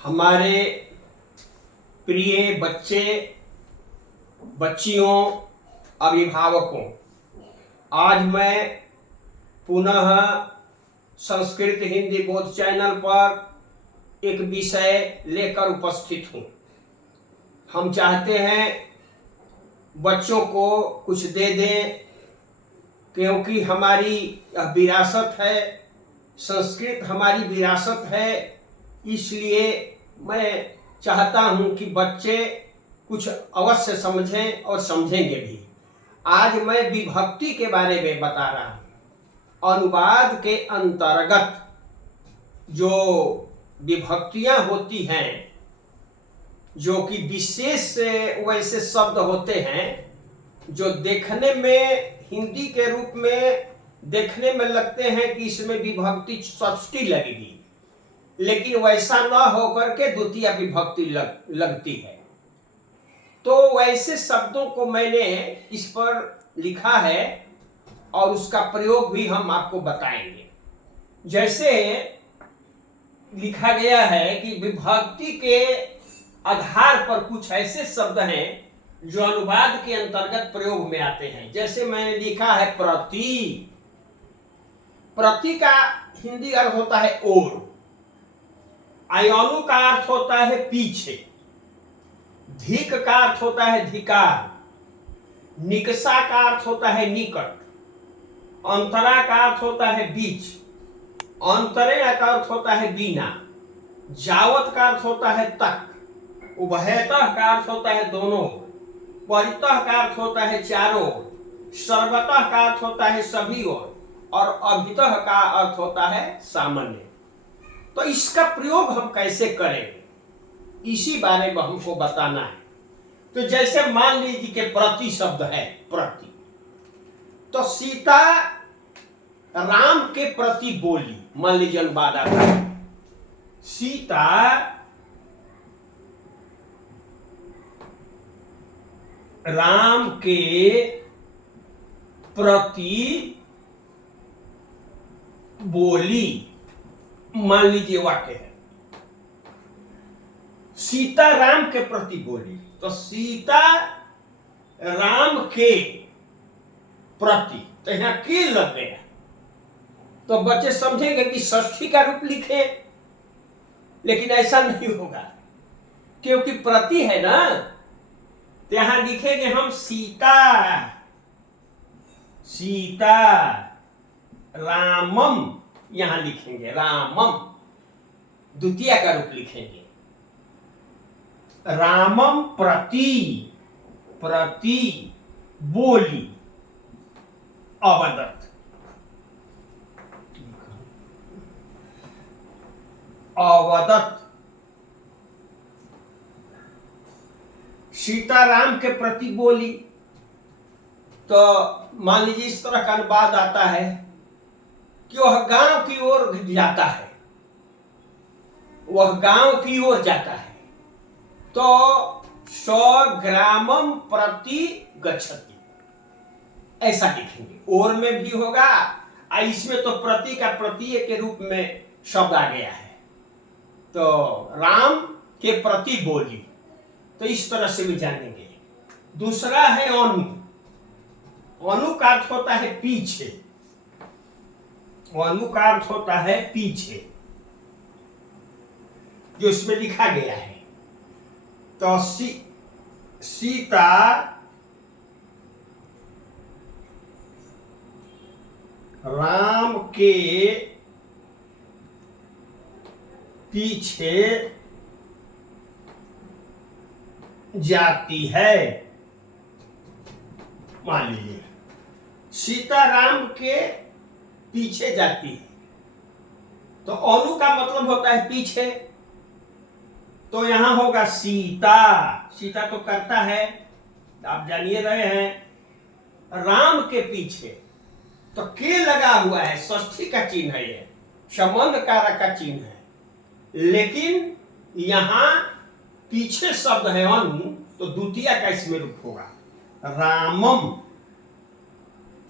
हमारे प्रिय बच्चे, बच्चियों, अभिभावकों, आज मैं पुनः संस्कृत हिंदी बोध चैनल पर एक विषय लेकर उपस्थित हूँ। हम चाहते हैं बच्चों को कुछ दे दें, क्योंकि हमारी यह विरासत है, संस्कृत हमारी विरासत है। इसलिए मैं चाहता हूं कि बच्चे कुछ अवश्य समझें और समझेंगे भी। आज मैं विभक्ति के बारे में बता रहा हूं। अनुवाद के अंतर्गत जो विभक्तियां होती हैं, जो कि विशेष वैसे शब्द होते हैं जो देखने में हिंदी के रूप में देखने में लगते हैं कि इसमें विभक्ति षष्ठी लगेगी, लेकिन वैसा न होकर के द्वितीय विभक्ति लगती है। तो वैसे शब्दों को मैंने इस पर लिखा है और उसका प्रयोग भी हम आपको बताएंगे। जैसे लिखा गया है कि विभक्ति के आधार पर कुछ ऐसे शब्द हैं जो अनुवाद के अंतर्गत प्रयोग में आते हैं। जैसे मैंने लिखा है प्रति। प्रति का हिंदी अर्थ होता है ओर। अयोनु का अर्थ होता है पीछे। धिक का अर्थ होता है धिकार। निकषा का अर्थ होता है निकट। अंतरा का अर्थ होता है बीच। अंतरेण का अर्थ होता है बिना। जावत का अर्थ होता है तक। उभयतः का अर्थ होता है दोनों। परितः का अर्थ होता है चारों। सर्वतः का अर्थ होता है सभी और अभितः का अर्थ होता है सामान्य। तो इसका प्रयोग हम कैसे करेंगे, इसी बारे में हमको बताना है। तो जैसे मान लीजिए कि प्रति शब्द है, प्रति, तो सीता राम के प्रति बोली। मान लीजिए अनुवाद आता है, सीता राम के प्रति बोली। मान लीजिए वाक्य है, सीता राम के प्रति बोली। तो सीता राम के प्रति, तो यहां के लग गया। तो बच्चे समझेंगे कि षष्ठी का रूप लिखे, लेकिन ऐसा नहीं होगा, क्योंकि प्रति है ना। तो यहां लिखेंगे हम सीता सीता रामम, यहां लिखेंगे रामम। द्वितीय का रूप लिखेंगे रामम प्रति। प्रति बोली अवदत। अवदत सीताराम के प्रति बोली। तो मान लीजिए इस तरह का अनुवाद आता है कि वह गांव की ओर जाता है, वह गांव की ओर जाता है। तो स्वग्रामम प्रति गच्छति, ऐसा लिखेंगे। ओर में भी होगा, इसमें तो प्रति का प्रतीक के रूप में शब्द आ गया है। तो राम के प्रति बोली, तो इस तरह से भी जानेंगे। दूसरा है अनु। अनु का अर्थ होता है पीछे। अनु का अर्थ होता है पीछे, जो इसमें लिखा गया है। तो सीता राम के पीछे जाती है। मान लीजिए सीता राम के पीछे जाती है, तो अनु का मतलब होता है पीछे। तो यहां होगा सीता। सीता तो करता है, आप जानिए रहे हैं। राम के पीछे तो के लगा हुआ है, षष्ठी का चिन्ह है, ये संबंध कारक का चिन्ह है। लेकिन यहां पीछे शब्द है अनु, तो द्वितीय का इसमें रूप होगा रामम।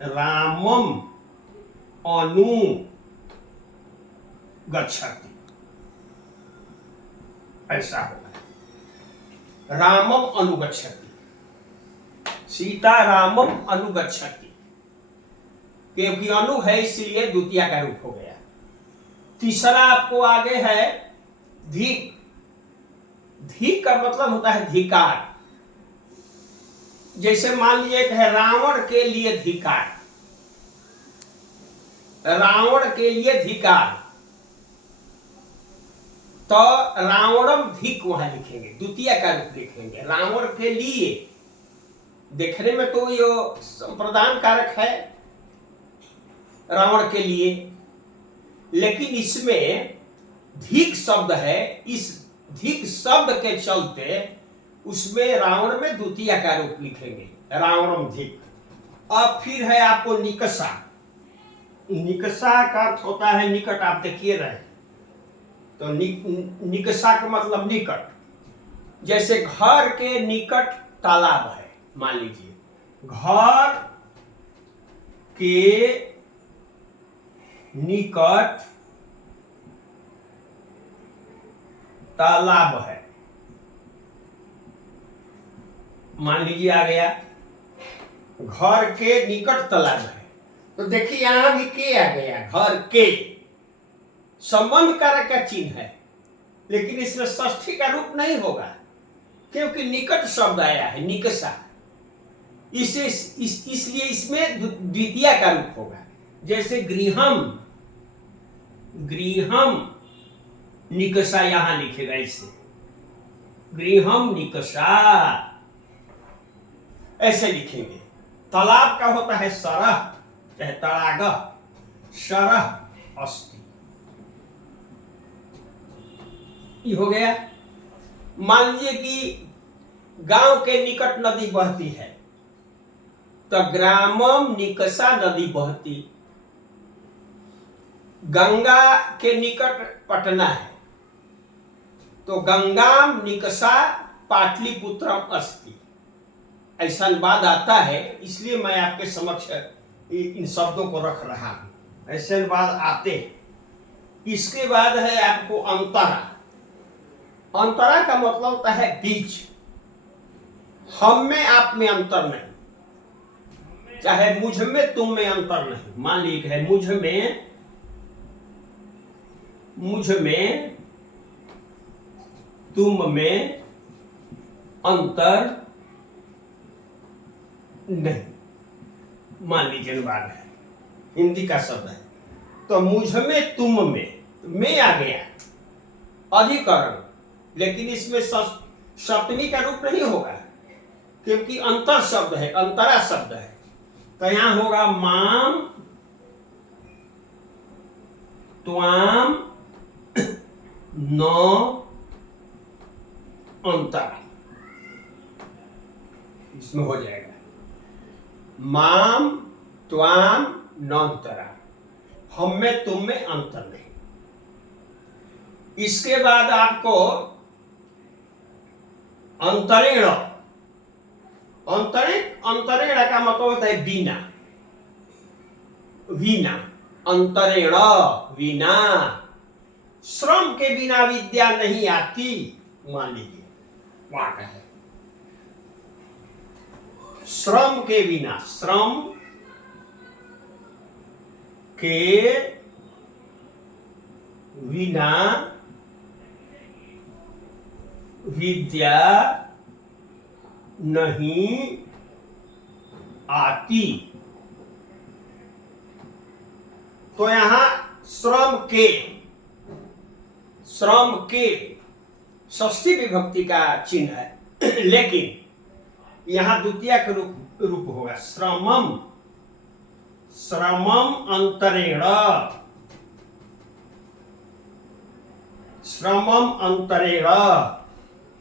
रामम अनु गच्छति। ऐसा होगा। रामम अनुगच्छति, सीता रामम अनुगच्छति, क्योंकि अनु है इसलिए द्वितीय का रूप हो गया। तीसरा आपको आगे है धिक। धिक का मतलब होता है धिकार। जैसे मान लीजिए है रावण के लिए धिकार, रावण के लिए धिकार, तो रावणम धिक वहां लिखेंगे, द्वितीय का रूप लिखेंगे। रावण के लिए देखने में तो ये संप्रदान कारक है रावण के लिए, लेकिन इसमें धिक शब्द है। इस धिक शब्द के चलते उसमें रावण में द्वितीय का रूप लिखेंगे, रावणम धिक। अब फिर है आपको निकषा। निकषा का अर्थ होता है निकट, आप देखिए रहे तो निकषा का मतलब निकट। जैसे घर के निकट तालाब है, मान लीजिए घर के निकट तालाब है, मान लीजिए आ गया घर के निकट तालाब है। तो देखिए यहां भी के आ गया, घर के संबंध कारक का चिन्ह है, लेकिन इसमें षष्ठी का रूप नहीं होगा क्योंकि निकट शब्द आया है निकषा, इसलिए इसमें द्वितीय का रूप होगा। जैसे गृहम, गृहम निकषा यहां लिखेगा, इससे गृहम निकषा ऐसे लिखेंगे। तालाब का होता है सरह, चाहे तड़ाग, सरह अस्ति, ये हो गया। मान लीजिए कि गांव के निकट नदी बहती है तो ग्रामम निकषा नदी बहती। गंगा के निकट पटना है तो गंगाम निकषा पाटलिपुत्रम अस्ति, ऐसा बात आता है, इसलिए मैं आपके समक्ष इन शब्दों को रख रहा हूं। ऐसे बात आते हैं। इसके बाद है आपको अंतरा। अंतरा का मतलब होता है बीच। हम में आप में अंतर नहीं, चाहे मुझ में तुम में अंतर नहीं। मान लीजिए है मुझ में तुम में अंतर नहीं, मान लीजिए बात है, हिंदी का शब्द है। तो मुझ में तुम में आ गया अधिकरण, लेकिन इसमें सप्तमी का रूप नहीं होगा क्योंकि अंतर शब्द है, अंतरा शब्द है। तो यहां होगा माम त्वाम न अंतरा, इसमें हो जाएगा माम त्वाम न अंतरा, हम में तुम में अंतर नहीं। इसके बाद आपको अंतरेण। अंतरेण का मतलब होता है बिना, वीणा, अंतरेण वीणा। श्रम के बिना विद्या नहीं आती, मान लीजिए वाक्य है। श्रम के बिना, श्रम के बिना विद्या नहीं आती। तो यहां श्रम के षष्ठी विभक्ति का चिन्ह है, लेकिन यहां द्वितीय का रूप होगा श्रमम, श्रमम अंतरेण, श्रमम अंतरेण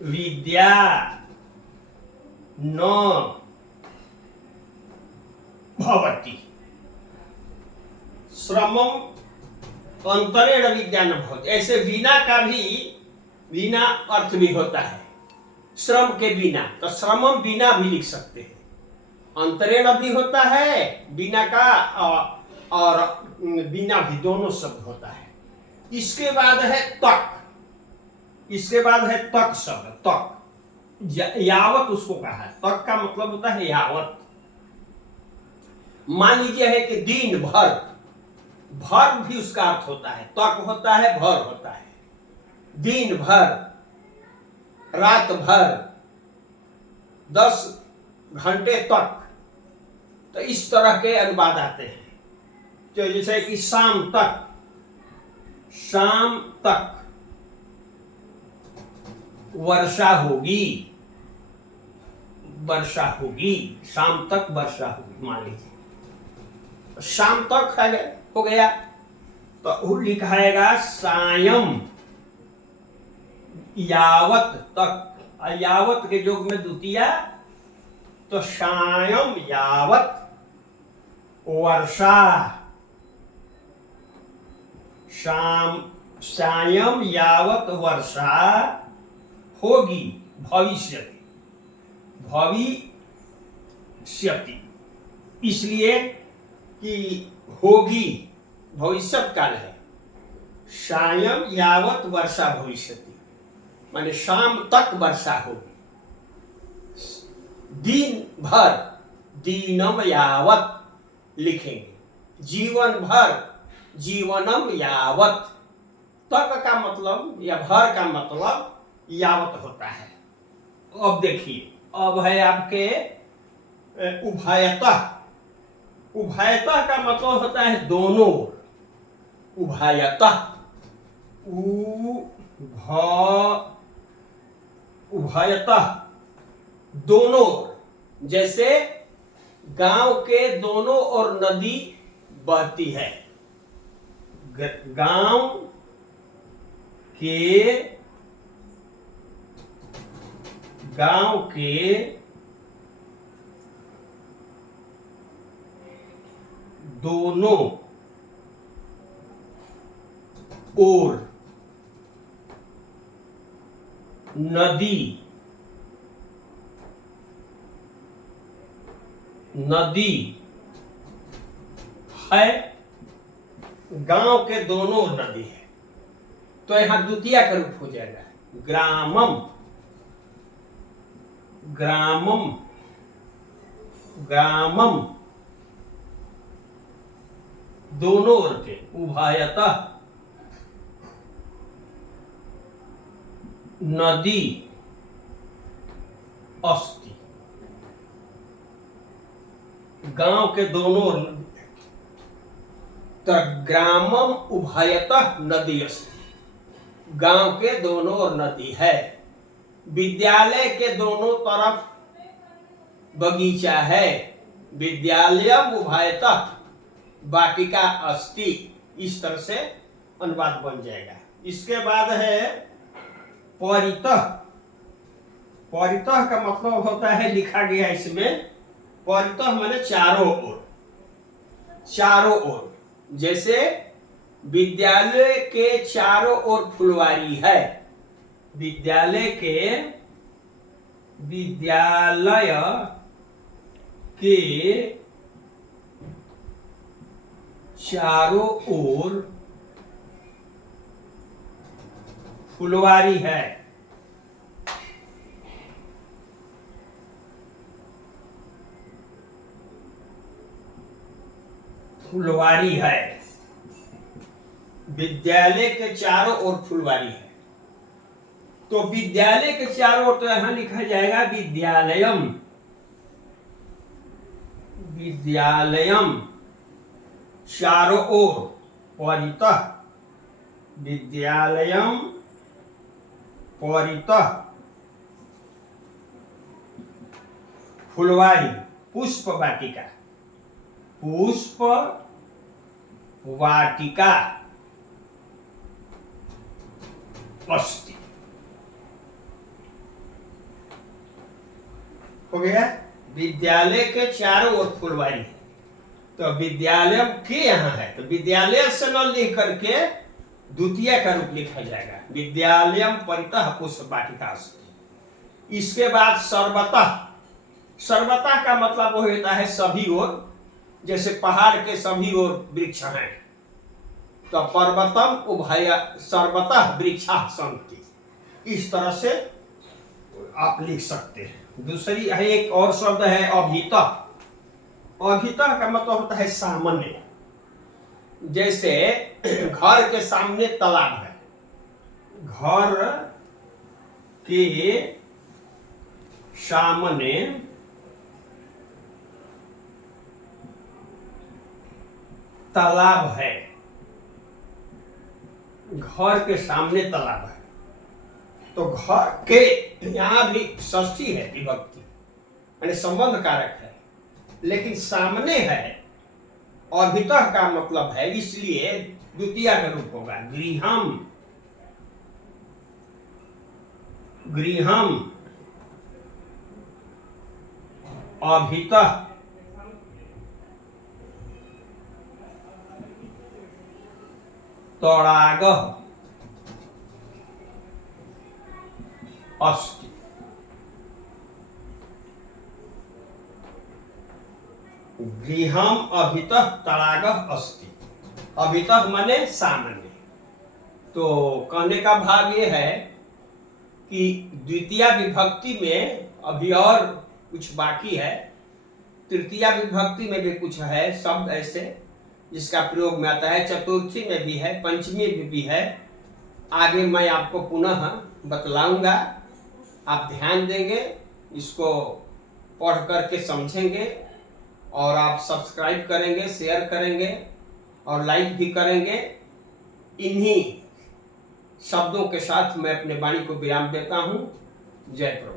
विद्या न भवति। श्रमम अंतरेण विद्या न भवति। ऐसे बिना का भी बिना अर्थ भी होता है, श्रम के बिना। तो श्रमम बिना भी लिख सकते हैं, अंतरेण भी होता है बिना का, और बिना भी दोनों शब्द होता है। इसके बाद है तक। इसके बाद है तक शब्द। तक यावत उसको कहा है। तक का मतलब होता है यावत। मान लीजिए है कि दिन भर, भर भी उसका अर्थ होता है। तक होता है, भर होता है। दिन भर, रात भर, 10 घंटे तक, तो इस तरह के अनुवाद आते हैं। तो जैसे कि शाम तक, शाम तक वर्षा होगी, वर्षा होगी, शाम तक वर्षा होगी, मान लीजिए शाम तक है हो गया। तो लिखाएगा सायं यावत तक, यावत के योग में द्वितीया, तो सायं यावत वर्षा, शाम सायं यावत वर्षा होगी, भविष्यति, भविष्यति इसलिए कि होगी भविष्य काल है। सायं यावत वर्षा भविष्यति माने शाम तक वर्षा होगी। दिन भर, दीनम यावत लिखेंगे। जीवन भर, जीवनम यावत। तक का मतलब या भर का मतलब यावत होता है। अब देखिए, अब है आपके उभयतः। उभयतः का मतलब होता है दोनों। उभयतः, उभयतः दोनों। जैसे गांव के दोनों ओर नदी बहती है। गांव के दोनों ओर नदी है। गांव के दोनों ओर नदी है, तो यहां द्वितीय का रूप हो जाएगा ग्रामम। ग्रामम, ग्रामम दोनों ओर के। उभयतः नदी अस्ति, गांव के दोनों ओर नदी। तो ग्रामम उभयतः नदी अस्ति, गांव के दोनों ओर नदी है। विद्यालय के दोनों तरफ बगीचा है। विद्यालयम उभयतः वाटिका अस्ति। इस तरह से अनुवाद बन जाएगा। इसके बाद है परितः। परितः का मतलब होता है, लिखा गया इसमें, परितः माने चारों ओर। चारों ओर, जैसे विद्यालय के चारों ओर फुलवारी है। विद्यालय के चारों ओर फुलवारी है। फुलवारी है, विद्यालय के चारों ओर फुलवारी है। तो विद्यालय के चारों ओर, तो यहां लिखा जाएगा विद्यालयम। विद्यालयम चारों ओर, परितः विद्यालयम परितः फुलवारी। पुष्प वाटिका, पुष्प वाटिका अस्ति। हो गया। विद्यालय के चारों ओर फुलवारी है। तो विद्यालय के यहाँ है, तो विद्यालय से न लिख करके द्वितीय का रूप लिखा जाएगा, विद्यालयम परितः पुष्प वाटिका अस्ति। इसके बाद सर्वतः। सर्वतः का मतलब वो होता है सभी ओर। जैसे पहाड़ के सभी ओर वृक्ष हैं, तो पर्वतम उभय सर्वतः वृक्षा सन्ति। इस तरह से आप लिख सकते हैं। दूसरी है, एक और शब्द है अभितः। अभितः का मतलब होता है सामने। जैसे घर के सामने तालाब है, घर के सामने तालाब है, घर के सामने तालाब है। तो घर के यहां भी षष्ठी है, विभक्ति यानी संबंध कारक है, लेकिन सामने है। अभितः का मतलब है, इसलिए द्वितीय का रूप होगा गृहम। गृहम अभितः तडागः अस्ति। गृहम अभितः तडागः अस्ति। अभितः माने सामान्य। तो कहने का भाव ये है कि द्वितीय विभक्ति में अभी और कुछ बाकी है, तृतीय विभक्ति में भी कुछ है शब्द ऐसे जिसका प्रयोग में आता है, चतुर्थी में भी है, पंचमी में भी है। आगे मैं आपको पुनः बतलाऊंगा, आप ध्यान देंगे, इसको पढ़ करके समझेंगे और आप सब्सक्राइब करेंगे, शेयर करेंगे और लाइक भी करेंगे। इन्हीं शब्दों के साथ मैं अपने वाणी को विराम देता हूं। जय प्रभु।